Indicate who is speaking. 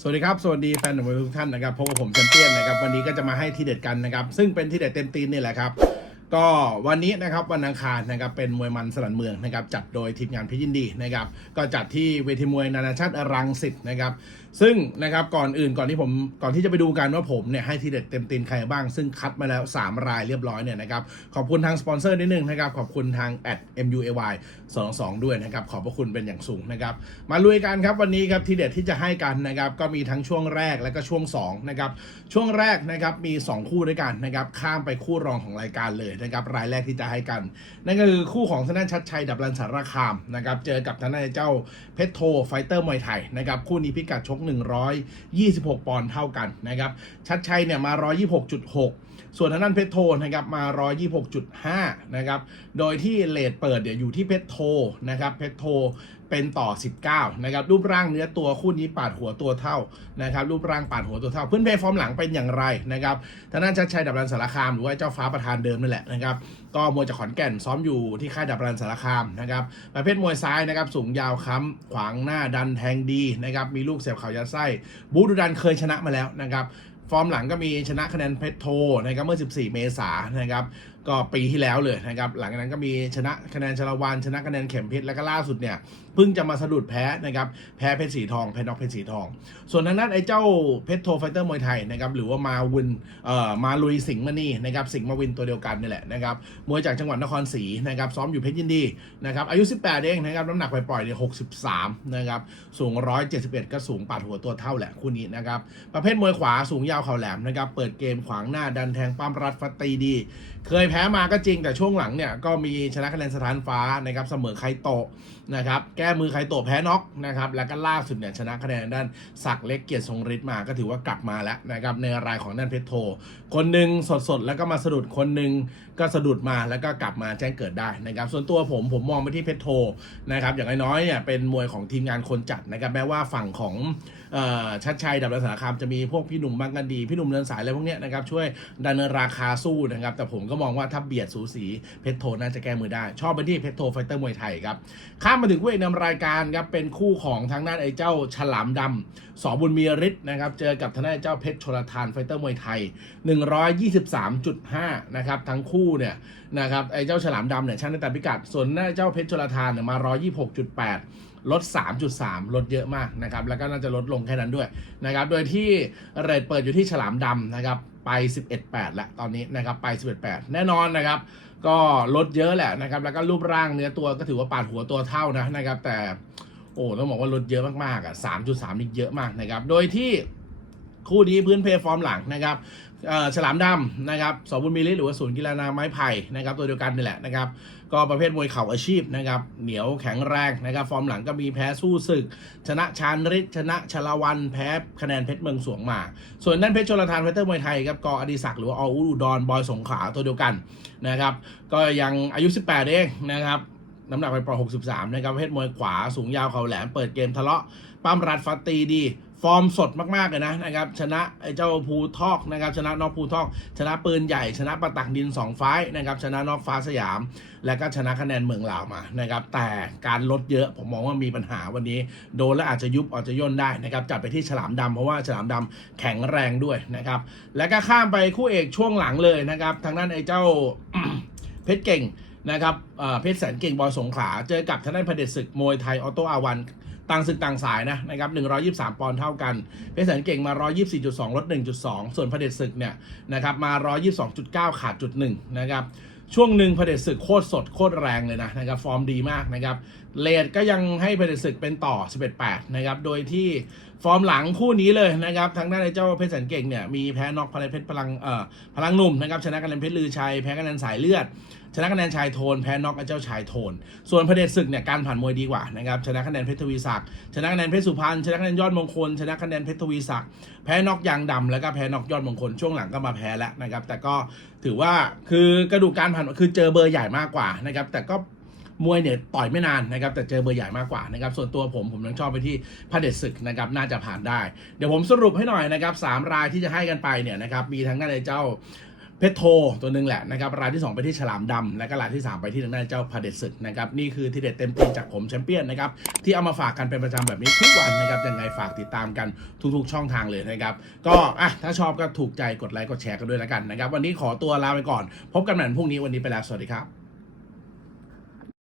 Speaker 1: สวัสดีครับ สวัสดีแฟนหนุ่มทุกท่านนะครับพบกับผมแชมเปี้ยนนะครับ วันนี้ก็จะมาให้ทีเด็ดกันนะครับ ซึ่งเป็นทีเด็ดเต็มตีนนี่แหละครับ ก็วันนี้นะครับวันอังคารนะครับเป็นมวยมันสลันเมืองนะครับจัดโดยทีมงานพิยินดีนะครับก็จัดที่เวทีมวยนานาชาติรังสิตนะครับซึ่งนะครับก่อนอื่นก่อนที่ผมก่อนที่จะไปดูกันว่าผมเนี่ยให้ทีเด็ดเต็มตีนใครบ้าง ซึ่งคัดมาแล้ว 3 รายเรียบร้อยเนี่ยนะครับขอบคุณทางสปอนเซอร์นิดนึงนะครับขอบคุณทาง at muay 222ด้วยนะครับขอบพระคุณเป็นอย่างสูงนะครับมาลุยกันครับวันนี้ครับทีเด็ดที่จะให้กันนะครับก็มีทั้งช่วงแรกและก็ช่วง2นะครับช่วงแรกนะครับมี 2 คู่ด้วยกันนะครับข้ามไปคู่รองของรายการเลยนะครับรายแรกที่จะให้กัน นั่นก็คือคู่ของธนาชัดชัยดับรันสารคามนะครับเจอกับทนายเจ้าเพชรโทไฟเตอร์มวยไทยนะครับคู่นี้พิกัดชก 126 ปอนด์เท่ากันนะครับชัดชัยเนี่ยมา 126.6 ส่วนทางด้านเพชรโทนะครับมา 126.5 นะครับโดยที่เลทเปิดเดี๋ยวอยู่ที่เพชรโทนะครับเพชรโทเป็นต่อ 19 นะครับ รูปร่างเนื้อตัวคู่นี้ปาดหัวตัวเท่านะครับ รูปร่างปาดหัวตัวเท่า พื้นเพฟอร์มหลังเป็นอย่างไรนะครับทางด้านชัดชัยดับรันสารคามหรือว่าเจ้าฟ้าประธานเดิมนั่นแหละนะครับ ก็มวยจากขอนแก่นซ้อมอยู่ที่ค่ายดับรันสารคามนะครับ ประเภทมวยซ้ายนะครับสูงยาวค้ำขวางหน้าดันแทงดีนะครับ มีลูกเสียบเข่ายัดไส้ บูดูดันเคยชนะมาแล้วนะครับ ฟอร์มหลังก็มีชนะคะแนนเพชรโทนะครับเมื่อ 14 เมษายนนะครับ ก็ปีที่แล้วเลยนะครับ หลังจากนั้นก็มีชนะคะแนนชลวันชนะคะแนนเข็มเพชรแล้วก็ล่าสุดเนี่ยเพิ่งจะมาสะดุดแพ้นะครับแพ้เพชรสีทองแพ้น็อกเพชรสีทอง ส่วนทางด้านไอ้เจ้าเพชรโทไฟเตอร์มวยไทยนะครับหรือว่ามาวินเอ่อมาลุยสิงห์มานี่นะครับสิงห์มาวินตัวเดียวกันนี่แหละนะครับมวยจากจังหวัดนครศรีนะครับซ้อมอยู่เพชรยินดีนะครับอายุ 18 เองนะครับน้ำหนักปล่อยๆเนี่ย63นะครับสูง 171 ก็สูงปาดหัวตัวเท่าแหละคู่นี้นะครับประเภทมวยขวาสูงยาวเข่าแหลมนะครับเปิดเกมขวางหน้าดันแทงปั้มรัดฟัดตีดี เคยแพ้มาก็จริงแต่ช่วงหลังเนี่ยก็มีชนะคะแนนสถานฟ้านะครับเสมอไคโตะนะครับแก้มือไคโตะแพ้น็อกนะครับแล้วก็ล่าสุดเนี่ยชนะคะแนนด้านศักเล็กเกียรติทรงฤทธิ์มาก็ถือว่ากลับมาแล้วนะครับในรายของด้านเพชรโท คนหนึ่งสดๆ แล้วก็มาสะดุดคนหนึ่งก็สะดุดมาแล้วก็กลับมาแจ้งเกิดได้นะครับส่วนตัวผมผมมองไปที่เพชรโทนะครับอย่างน้อยๆเนี่ยเป็นมวยของทีมงานคนจัดนะครับแม้ว่าฝั่งของเอ่อชัดชัยดับรันสารคามจะมีพวกพี่หนุ่มบางกันดีพี่หนุ่มเดินสายอะไรพวกเนี้ยนะครับช่วยดันราคาสู้นะครับแต่ผมก็มองว่าถ้าเบียดสูสีเพชรโทน่าจะแก้มือได้ ชอบไปที่เพชรโทไฟเตอร์มวยไทยครับข้ามมาถึงคู่เอกนำรายการครับเป็นคู่ของทางด้านไอ้เจ้าฉลามดำสอบุญมีฤทธิ์นะครับเจอกับทางด้านไอ้เจ้าเพชรชลทานไฟเตอร์มวยไทย 123.5นะครับทั้งคู่เนี่ยนะครับไอ้เจ้าฉลามดำเนี่ยช่างในแต่พิกัดส่วนหน้าเจ้าเพชรชลทานเนี่ยมา 126.8 ลด 3.3 ลดเยอะมากนะครับ แล้วก็น่าจะลดลงแค่นั้นด้วยนะครับ โดยที่เรทเปิดอยู่ที่ฉลามดำนะครับ ไป 11.8แล้วตอนนี้นะครับไป 11.8 แน่นอนนะครับ ก็ลดเยอะแหละนะครับ แล้วก็รูปร่างเนื้อตัวก็ถือว่าปาดหัวตัวเท่านะนะครับ แต่โอ้ต้องบอกว่าลดเยอะมากๆอะ 3.3 นี่เยอะมากนะครับ โดยที่คู่นี้พื้นเพฟอร์มหลังนะครับ ฉลามดำนะครับสอบุญมีฤทธิ์หรือว่าศูนย์กีฬานาไม้ไผ่นะครับตัวเดียวกันนี่แหละนะครับก็ประเภทมวยเข่าอาชีพนะครับเหนียวแข็งแรงนะครับฟอร์มหลังก็มีแพ้สู้ศึก ชนะชานฤทธิ์ชนะชลาวันแพ้คะแนนเพชรเมืองสวงมา ส่วนด้านเพชรชลทานไฟเตอร์มวยไทยครับกออดิศักดิ์หรือว่าออุดรบอยสงขลาตัวเดียวกันนะครับก็ยังอายุ 18 เองนะครับน้ำหนักไปปล่อย63นะครับประเภทมวยขวาสูงยาวเข่าแหลมเปิดเกมทะเลาะปั้มรัดฟัดตีดี ฟอร์มสดมากๆเลยนะนะครับ ชนะไอ้เจ้าภูทอกนะครับ ชนะนอกภูทอก ชนะปืนใหญ่ ชนะประตักดิน2ไฟนะครับ ชนะนอกฟ้าสยาม และก็ชนะคะแนนเมืองลาวมานะครับ แต่การลดเยอะผมมองว่ามีปัญหาวันนี้ โดนแล้วอาจจะยุบอาจจะย่นได้นะครับ จัดไปที่ฉลามดำเพราะว่าฉลามดำแข็งแรงด้วยนะครับ แล้วก็ข้ามไปคู่เอกช่วงหลังเลยนะครับ ทางด้านไอ้เจ้าเพชรเก่งนะครับเพชรแสนเก่งบอยสงขลาเจอกับทางด้านพเด็จศึกมวยไทยออโต้อาวัน ต่างศึกต่างสายนะนะครับ123 ปอนด์เท่ากัน เพชรแสนเก่งมา 124.2 ลด 1.2 ส่วนพเด็จศึกเนี่ยนะครับมา 122.9 ขาดจุดหนึ่งนะครับช่วงหนึ่งพเด็จศึกโคตรสดโคตรแรงเลยนะนะครับฟอร์มดีมากนะครับเลดก็ยังให้พเด็จศึกเป็นต่อ 11-8 นะครับโดยที่ฟอร์มหลังคู่นี้เลยนะครับทางด้านไอ้เจ้าเพชรแสนเก่งเนี่ยมีแพ้น็อกพลังเพชรพลังเอ่อพลังหนุ่มนะครับชนะคะแนนเพชรลือชัยแพ้คะแนนสายเลือด ชนะคะแนนชายโทนแพ้น็อกไอ้เจ้าชายโทน ส่วนพระเดชศึกเนี่ยการผ่านมวยดีกว่านะครับชนะคะแนนเพชรทวีศักดิ์ชนะคะแนนเพชรสุพรรณชนะคะแนนยอดมงคลชนะคะแนนเพชรทวีศักดิ์แพ้น็อกยางดำแล้วก็แพ้น็อกยอดมงคลช่วงหลังก็มาแพ้แล้วนะครับแต่ก็ถือว่าคือกระดูกการผ่านคือเจอเบอร์ใหญ่มากกว่านะครับแต่ก็มวยเนี่ยต่อยไม่นานนะครับแต่เจอเบอร์ใหญ่มากกว่านะครับส่วนตัวผมผมยังชอบไปที่พระเดชศึกนะครับน่าจะผ่านได้ เดี๋ยวผมสรุปให้หน่อยนะครับสามรายที่จะให้กันไปเนี่ยนะครับมีทั้งด้านไอ้เจ้า เพชรโทตัวหนึ่งแหละนะครับรายที่ 2 ไปที่ฉลามดำและก็รายที่ 3 ไปที่ทางด้านเจ้าพาเดชศึกนะครับนี่คือทีเด็ดเต็มปีจากผมแชมเปี้ยนนะครับที่เอามาฝากกันเป็นประจำแบบนี้ทุกวันนะครับยังไงฝากติดตามกันทุกๆช่องทางเลยนะครับก็อะถ้าชอบก็ถูกใจกดไลค์กดแชร์กันด้วยแล้วกันนะครับวันนี้ขอตัวลาไปก่อน พบกันใหม่พรุ่งนี้วันนี้ไปแล้วสวัสดีครับ